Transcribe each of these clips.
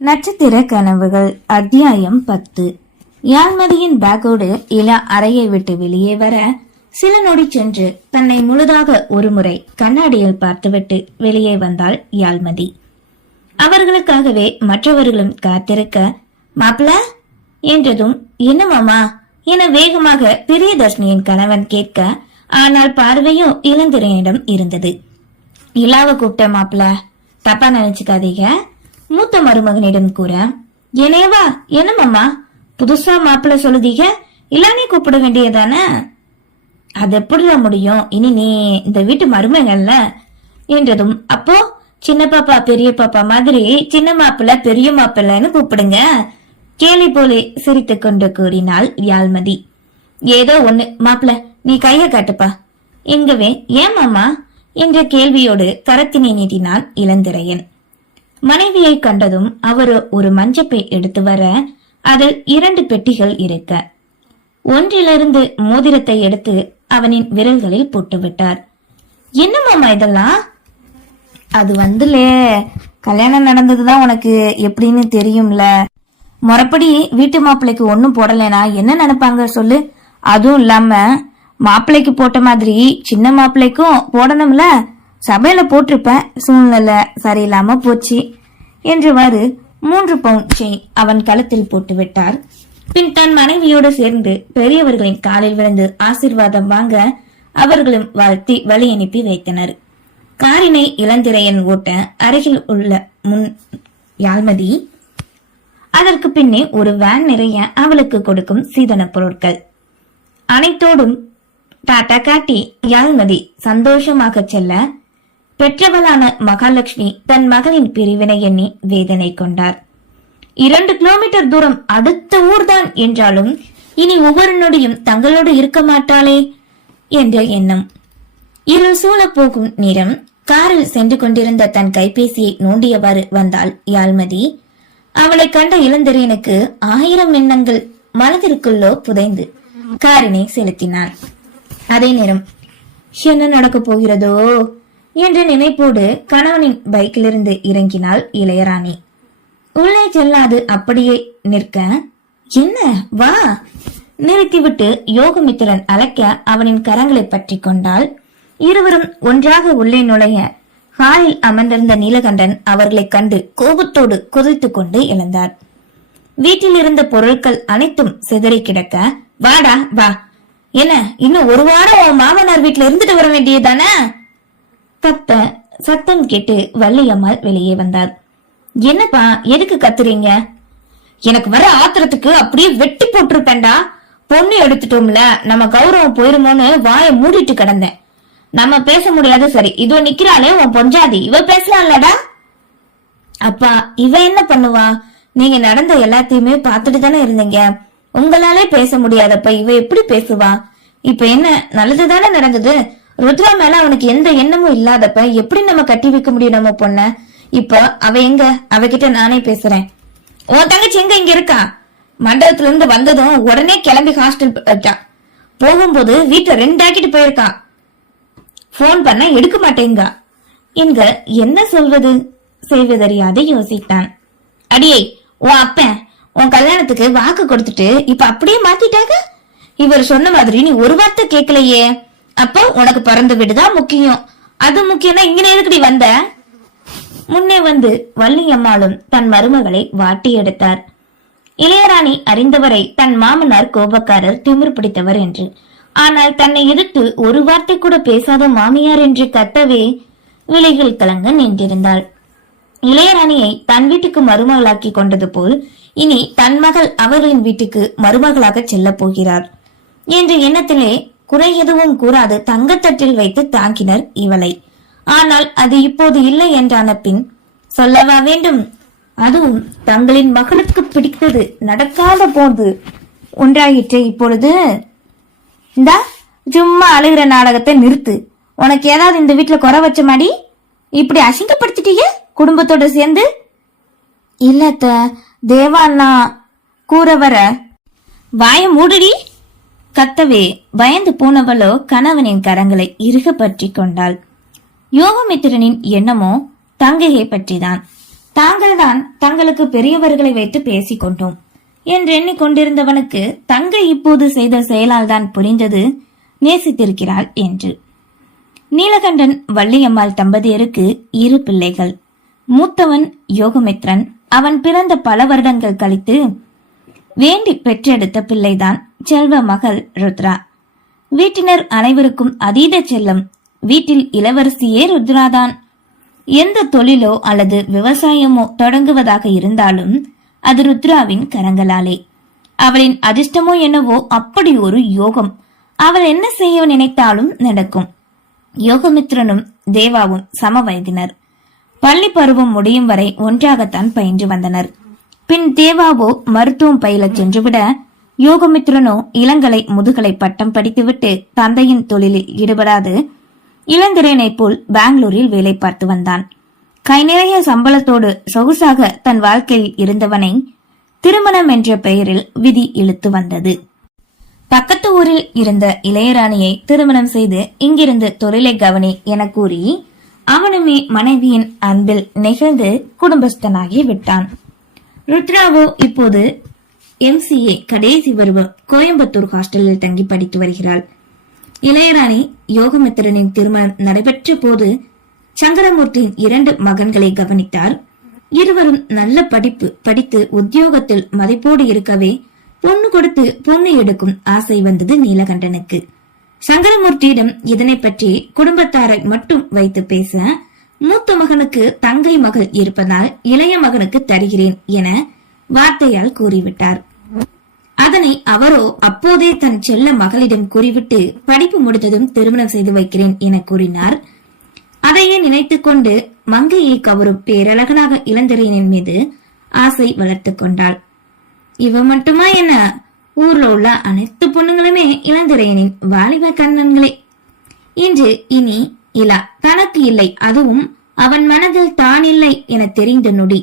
நட்சத்திர கனவுகள் அத்தியாயம் பத்து. யாழ்மதியின் பேக்கோடு இலா அறையை விட்டு வெளியே வர சில நொடி சென்று தன்னை முழுதாக ஒருமுறை கண்ணாடியில் பார்த்துவிட்டு வெளியே வந்தாள் யாழ்மதி அவர்களுக்காகவே மற்றவர்களும் காத்திருக்க மாப்பிள என்றதும் என்னமாமா என வேகமாக பிரியதர்ஷினியின் கணவன் கேட்க ஆனால் பார்வையோ இளந்திரையிடம் இருந்தது. இலாவை கூப்பிட்ட மாப்பிள தப்பா நினைச்சுக்காதீங்க. மூத்த மருமகனிடம் கூற என்னேவா என்ன மாமா? புதுசா மாப்பிள்ள சொல்லுதீங்க இல்லானே கூப்பிட வேண்டியதானே? அது எப்படிதான் முடியும்? இனி நீ இந்த வீட்டு மருமகள்ல என்றதும் அப்போ சின்ன பாப்பா பெரிய பாப்பா மாதிரி சின்ன மாப்பிள்ள பெரிய மாப்பிள்ளன்னு கூப்பிடுங்க. கேலி போலே சிரித்து கொண்டு கூறினாள் யாழ்மதி ஏதோ ஒண்ணு மாப்பிள நீ கைய காட்டுப்பா. எங்கவே ஏன் மாமா? என்ற கேள்வியோடு கரத்தினை நீட்டினான் இளந்திரையன். மனைவியை கண்டதும் அவர் ஒரு மஞ்சப்பை எடுத்து வர அதில் இரண்டு பெட்டிகள் இருக்க. ஒன்றிலிருந்து மோதிரத்தை எடுத்து அவனின் விரல்களில் போட்டுவிட்டார் என்னமாமா இதெல்லாம்? அது வந்துலே கல்யாணம் நடந்ததுதான் உனக்கு எப்படின்னு தெரியும்ல. முறப்படி வீட்டு மாப்பிள்ளைக்கு ஒன்னும் போடலைனா என்ன நினைப்பாங்க சொல்லு. அதுவும் இல்லாம மாப்பிள்ளைக்கு போட்ட மாதிரி சின்ன மாப்பிள்ளைக்கும் போடணும்ல. சபையில போட்டிருப்பேன் சூழ்நிலை சரியில்லாம போச்சு. என்றவாறு மூன்று பவுண்ட் செயின் அவன் கழுத்தில் போட்டு விட்டார் பின் தன் மனைவியோடு சேர்ந்து பெரியவர்களின் காலில் விழுந்து ஆசீர்வாதம் வாங்க அவர்களும் வாழ்த்தி வழி அனுப்பி வைத்தனர். காரினை இளந்திரையன் ஓட்ட அருகில் உள்ள முன் யாழ்மதி அதற்கு பின்னே ஒரு வேன் நிறைய அவளுக்கு கொடுக்கும் சீதன பொருட்கள். அனைத்தோடும் டாட்டா காட்டி யாழ்மதி சந்தோஷமாக செல்ல பெற்றவளான மகாலட்சுமி தன் மகளின் பிரிவினை எண்ணி வேதனை கொண்டார். இரண்டு கிலோமீட்டர் தூரம் அடுத்த ஊர்தான் என்றாலும் இனி ஒவ்வொரு நொடியும் தங்களோடு இருக்க மாட்டாளே என்ற எண்ணம். இருள் சூழப் போகும் நேரம் காரில் சென்று கொண்டிருந்த தன் கைபேசியை நோண்டியவாறு வந்தாள் யாழ்மதி. அவளை கண்ட இளந்தரியனுக்கு ஆயிரம் எண்ணங்கள் மனதிற்குள்ளோ புதைந்து காரினை செலுத்தினான் அதே நேரம் என்ன நடக்கப் போகிறதோ? என்ற நினைப்போடு கணவனின் பைக்கிலிருந்து இறங்கினாள் இளையராணி. உள்ளே செல்லாது அப்படியே நிற்க என்ன? வா! நிறுத்திவிட்டு யோகமித்திரன் அழைக்க அவனின் கரங்களை பற்றி கொண்டால் இருவரும் ஒன்றாக உள்ளே நுழைய ஹாலில் அமர்ந்திருந்த நீலகண்டன் அவர்களை கண்டு கோபத்தோடு கொதித்துக் கொண்டு எழுந்தார். வீட்டில் இருந்த பொருட்கள் அனைத்தும் சிதறி கிடக்க வாடா வா! என்ன இன்னும் ஒரு வாரம் உன் மாமனார் வீட்டுல இருந்துட்டு வர வேண்டியதானே கத்த சத்தம் கேட்டு வள்ளியம்மாள் வெளியே வந்தார் என்னப்பா எதுக்கு கத்துறீங்க? எனக்கு வர ஆத்திரத்துக்கு அப்படியே வெட்டி போட்டிருப்பேன்டா. பொண்ணு எடுத்துட்டோம்ல நம்ம கௌரவம் போயிருமோன்னு வாயை மூடிட்டு கிடந்தேன். நம்ம பேச முடியாது சரி. இதோ நிக்கிறாளே உன் பொஞ்சாதி. இவ பேசலாம்லடா. அப்பா இவ என்ன பண்ணுவா? நீங்க நடந்த எல்லாத்தையுமே பாத்துட்டு தானே இருந்தீங்க. உங்களாலே பேச முடியாதப்ப இவ எப்படி பேசுவா? இப்ப என்ன நல்லதுதானே நடந்தது? ருத்ரா மேல அவனுக்கு எந்த எண்ணமும் இல்லாதப்ப எப்படி நம்ம கட்டி வைக்க முடியும் நம்ம பொண்ண? இப்ப அவ எங்க? அவகிட்ட நானே பேசுறேன். உன் தங்கச்சி எங்க? இங்க இருக்கா? மண்டபத்துல இருந்து வந்ததும் உடனே கிளம்பி ஹாஸ்டல் போயிட்டா போகும்போது வீட்டுல ரெண்டாக்கிட்டு போயிருக்கா. போன் பண்ண எடுக்க மாட்டேங்க. இங்க என்ன சொல்வது? செய்வதறியாது யோசித்தான். அடியே உன் அப்பன் உன் கல்யாணத்துக்கு வாக்கு கொடுத்துட்டு இப்ப அப்படியே மாத்திட்டாங்க இவர் சொன்ன மாதிரி நீ ஒரு வார்த்தை கேட்கலையே அப்போ உனக்கு பிறந்த வீடுதான் முக்கியம்? அது முக்கியம்னா இங்கே எதுக்குடி வந்த? முன்னே வந்து வள்ளியம்மாளும் தன் மருமகளை வாட்டி எடுத்தார். இளையராணி அறிந்தவரை தன் மாமனார் கோபக்காரர் திமிர் பிடித்தவர் என்று. ஆனால் தன்னை எதிர்த்து ஒரு வார்த்தை கூட பேசாத மாமியார் என்று கத்தவே விலைகள் கலங்க நின்றிருந்தாள். இளையராணியை தன் வீட்டுக்கு மருமகளாக்கி கொண்டது போல் இனி தன் மகள் அவர்களின் வீட்டுக்கு மருமகளாக செல்லப் போகிறார். என்ற எண்ணத்திலே குறை எதுவும் கூறாது. தங்கத்தட்டில் வைத்து தாங்கினர் இவளை. ஆனால் அது இப்போது இல்லை என்றான பின் சொல்லவா வேண்டும்? அதுவும் தங்களின் மகளுக்கு பிடித்தது நடக்காத போது ஒன்றாயிற்று இப்பொழுது. இந்தா சும்மா அழுகிற நாடகத்தை நிறுத்து. உனக்கு ஏதாவது இந்த வீட்டுல குறை வச்ச மாடி இப்படி அசிங்கப்படுத்திட்டீங்க குடும்பத்தோட சேர்ந்து? இல்லத்த தேவாண்ணா கூற வர. வாய மூடுடி. கத்தவே பயந்து போனவளோ கணவனின் கரங்களை இறுக பற்றி கொண்டாள். யோகமித்திரனின் எண்ணமோ தங்கையை பற்றிதான். தாங்கள்தான் தங்களுக்கு பெரியவர்களை வைத்து பேசிக் கொண்டோம். என்று எண்ணிக்கொண்டிருந்தவனுக்கு தங்கை இப்போது செய்த செயலால் தான் புரிந்தது நேசித்திருக்கிறாள் என்று. நீலகண்டன் வள்ளியம்மாள் தம்பதியருக்கு இரு பிள்ளைகள். மூத்தவன் யோகமித்ரன் அவன் பிறந்த பல வருடங்கள் கழித்து வேண்டி பெற்றெடுத்த பிள்ளைதான் செல்வ மகள் ருத்ரா. வீட்டினர் அனைவருக்கும் அதீத செல்லம். வீட்டில் இளவரசியே ருத்ராதான். எந்த தொழிலோ அல்லது விவசாயமோ தொடங்குவதாக இருந்தாலும் அது ருத்ராவின் கரங்களாலே. அவளின் அதிர்ஷ்டமோ என்னவோ அப்படி ஒரு யோகம். அவள் என்ன செய்ய நினைத்தாலும் நடக்கும். யோகமித்ரனும் தேவாவும் சம வயதினர் பள்ளி பருவம் முடியும் வரை ஒன்றாகத்தான் பயின்று வந்தனர். பின் தேவாவோ மருத்துவம் பயில சென்றுவிட யோகமித்ரனோ இளங்கலை முதுகலை பட்டம் படித்துவிட்டு தந்தையின் தொழிலில் ஈடுபடாது. இளந்திரனை போல் பெங்களூரில் வேலை பார்த்து வந்தான். கை நிறைய சம்பளத்தோடு சொகுசாக தன் வாழ்க்கையில் இருந்தவனை திருமணம் என்ற பெயரில் விதி இழுத்து வந்தது. பக்கத்து ஊரில் இருந்த இளையராணியை திருமணம் செய்து இங்கிருந்து தொழிலை கவனி என கூறி அவனுமே மனைவியின் அன்பில் நெகிழ்ந்து குடும்பஸ்தனாகி விட்டான். ருத்ராவோ இப்போது எம்சிஏ கடைசி பருவம் கோயம்புத்தூர் ஹாஸ்டலில் தங்கி படித்து வருகிறாள். இளையராணி யோகமித்திரனின் திருமணம் நடைபெற்ற போது சங்கரமூர்த்தியின் இரண்டு மகன்களை கவனித்தார். இருவரும் நல்ல படிப்பு படித்து உத்தியோகத்தில் மதிப்போடு இருக்கவே பொண்ணு கொடுத்து பொண்ணு எடுக்கும் ஆசை வந்தது நீலகண்டனுக்கு. சங்கரமூர்த்தியிடம் இதனை பற்றி குடும்பத்தாரை மட்டும் வைத்து பேச மூத்த மகனுக்கு தங்கை மகள் இருப்பதால் இளைய மகனுக்கு தருகிறேன் என வார்த்தையால் கூறிவிட்டார். அதனை அவரோ அப்போதே தன் செல்ல மகளிடம் கூறிவிட்டு படிப்பு முடித்ததும் திருமணம் செய்து வைக்கிறேன் என கூறினார். அதையே நினைத்துக் கொண்டு மங்கையை கவரும் பேரழகனாக இளந்திரையனின் மீது ஆசை வளர்த்துக் கொண்டாள். இவ மட்டுமா என்ன? ஊர்ல உள்ள அனைத்து பொண்ணுங்களுமே இளந்திரையனின் வாலிப கண்ணன்களே. இன்று இனி இலா தனக்கு இல்லை அதுவும் அவன் மனதில் தான் இல்லை என தெரிந்த நொடி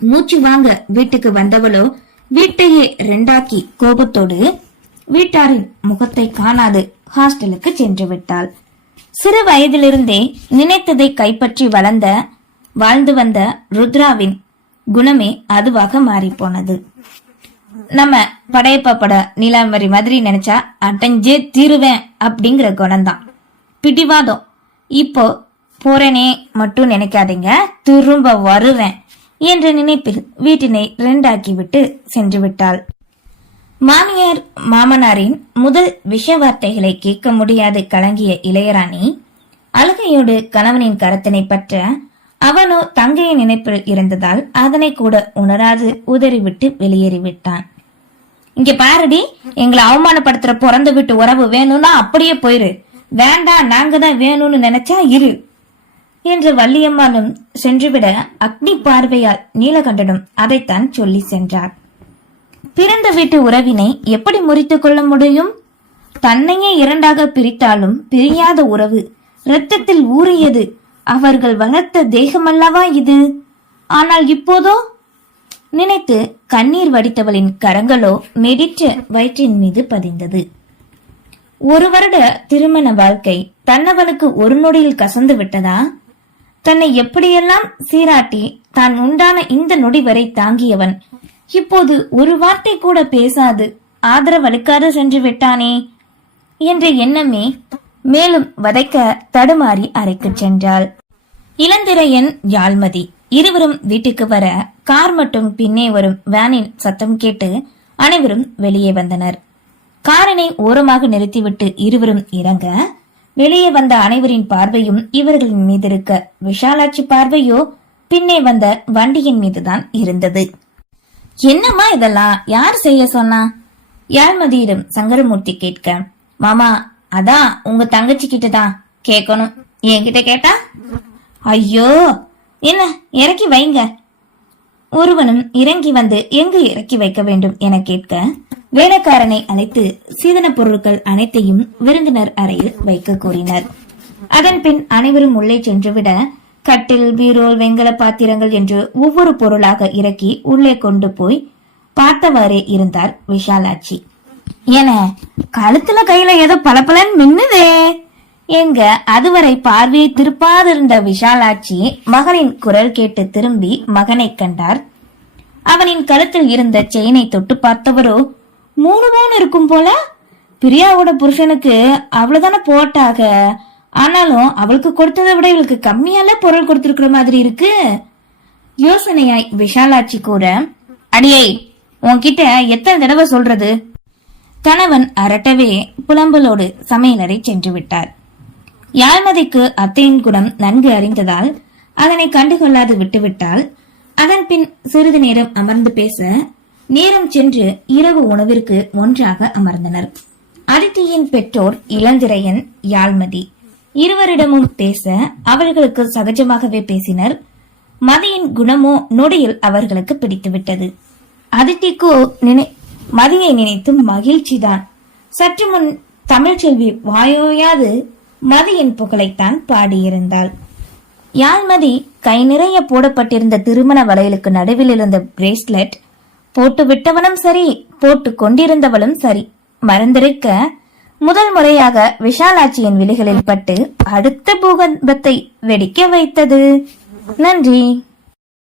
மூச்சு வாங்க வீட்டுக்கு வந்தவளோ வீட்டையே ரெண்டாக்கி கோபத்தோடு வீட்டாரின் முகத்தை காணாது ஹாஸ்டலுக்கு சென்று விட்டாள். சிறு வயதிலிருந்தே நினைத்ததை கைப்பற்றி வளர்ந்த வாழ்ந்து வந்த ருத்ராவின் குணமே அதுவாக மாறிப்போனது. நம்ம படையப்பா பட நீலாம்பரி மாதிரி நினைச்சா அடைஞ்சே தீருவேன் அப்படிங்கிற குணம்தான். பிடிவாதம். இப்போ போறேனே மட்டும் நினைக்காதீங்க. திரும்ப வருவேன். என்ற நினைப்பில் வீட்டினை ரெண்டாக்கிவிட்டு சென்று விட்டாள் மாமியார் மாமனாரின் முதல் விஷ வார்த்தைகளை கேட்க முடியாது கலங்கிய இளையராணி அழுகையோடு கணவனின் கரத்தினை பற்ற அவனோ தங்கையின் நினைப்பில் இருந்ததால் அதனை கூட உணராது உதறிவிட்டு வெளியேறிவிட்டான். இங்க பாருடி எங்களை அவமானப்படுத்துற பிறந்து விட்டு உறவு வேணும்னா அப்படியே போயிரு. வேண்டாம் நாங்க தான் வேணும்னு நினைச்சா இரு. என்று வள்ளியம்மாளும் சென்றுவிட அக்னி பார்வையால் நீலகண்டனும் அதைத்தான் சொல்லி சென்றார். பிறந்த வீட்டு உறவினை எப்படி முறித்துக் கொள்ள முடியும்? தன்னையே இரண்டாக பிரித்தாலும் பிரியாத உறவு இரத்தத்தில் ஊறியது அவர்கள் வளர்த்த தேகமல்லவா இது? ஆனால் இப்போதோ? நினைத்து கண்ணீர் வடித்தவளின் கரங்களோ மெடிற்ற வயிற்றின் மீது பதிந்தது. ஒரு வருட திருமண வாழ்க்கை தன்னவனுக்கு ஒரு நொடியில் கசந்து விட்டதா? தன்னை எப்படியெல்லாம் சீராட்டி தான் உண்டான இந்த நொடி வரை தாங்கியவன். இப்போது ஒரு வார்த்தை கூட பேசாது. ஆதரவளிக்காது சென்று விட்டானே என்ற எண்ணமே மேலும் வதைக்க தடுமாறி அறைக்கு சென்றாள். இளந்திரையன் யாழ்மதி. இருவரும் வீட்டுக்கு வர கார் மட்டும் பின்னே வரும் வேனின் சத்தம் கேட்டு அனைவரும் வெளியே வந்தனர். காரினை ஓரமாக நிறுத்திவிட்டு இருவரும் இறங்க வெளியே வந்த அனைவரின் பார்வையும் இவர்களின் மீது இருக்க விஷாலாட்சி பார்வையோ பின்னே வந்த வண்டியின் மீதுதான் இருந்தது. என்னம்மா இதெல்லாம்? யார் செய்ய சொன்னா? யாழ்மதியிடம் சங்கரமூர்த்தி கேட்க. மாமா அதான் உங்க தங்கச்சி கிட்ட தான் கேட்கணும். என்கிட்ட கேட்டா? ஐயோ! என்ன இறக்கி வைங்க. ஒருவனும் இறங்கி வந்து எங்கு இறக்கி வைக்க வேண்டும் என கேட்க வேலைக்காரனை அழைத்து சீதன பொருட்கள் அனைத்தையும் விருந்தினர் அறையில் வைக்க கூறினர். அதன் பின் அனைவரும் உள்ளே சென்றுவிட கட்டில் பீரோல் வெங்கல பாத்திரங்கள் என்று ஒவ்வொரு பொருளாக இறக்கி உள்ளே கொண்டு போய் பார்த்தவாறே இருந்தார் விஷாலாட்சி. என கழுத்துல கையில ஏதோ பளபளன்னு மின்னுதே! எங்க அதுவரை பார்வையை திருப்பாதிருந்த விஷாலாட்சி மகனின் குரல் கேட்டு திரும்பி மகனைக் கண்டார். அவனின் கழுத்தில் இருந்த செயினை தொட்டு பார்த்தவரோ மூணு பவுன் இருக்கும் போல? பிரியாவோட புருஷனுக்கு அவ்வளவுதானே போட்டாக? ஆனாலும் அவளுக்கு கொடுத்ததை விட இவளுக்கு கம்மியால பொருள் கொடுத்திருக்கிற மாதிரி இருக்கு. யோசனையாய் விஷாலாட்சி கூட அடியை உன்கிட்ட எத்தனை தடவை சொல்றது? கணவன் அரட்டவே புலம்பலோடு சமையலறை சென்று விட்டார். யாழ்மதிக்கு அத்தையின் குணம் நன்கு அறிந்ததால் அதனை கண்டுகொள்ளாது விட்டுவிட்டால் அதன் பின் சிறிது நேரம் அமர்ந்து பேச நேரம் சென்று இரவு உணவிற்கு ஒன்றாக அமர்ந்தனர். அதித்தியின் பெற்றோர் இளந்திரையன் யாழ்மதி. இருவரிடமும் பேச அவர்களுக்கு சகஜமாகவே பேசினர். மதியின் குணமோ நொடியில் அவர்களுக்கு பிடித்துவிட்டது. அதித்திக்கோ நினை மதியை நினைத்து மகிழ்ச்சிதான். சற்று முன் தமிழ்ச்செல்வி வாயோயாது மதியின் புகழைத்தான் பாடியிருந்தாள். யாழ்மதி கை நிறைய போடப்பட்டிருந்த திருமண வளையலுக்கு நடுவில் இருந்த பிரேஸ்லெட் போட்டு விட்டவனும் சரி போட்டு கொண்டிருந்தவளும் சரி மறந்திருக்க முதல் முறையாக விஷாலாட்சியின் விழிகளில் பட்டு அடுத்த பூகம்பத்தை வெடிக்க வைத்தது. நன்றி.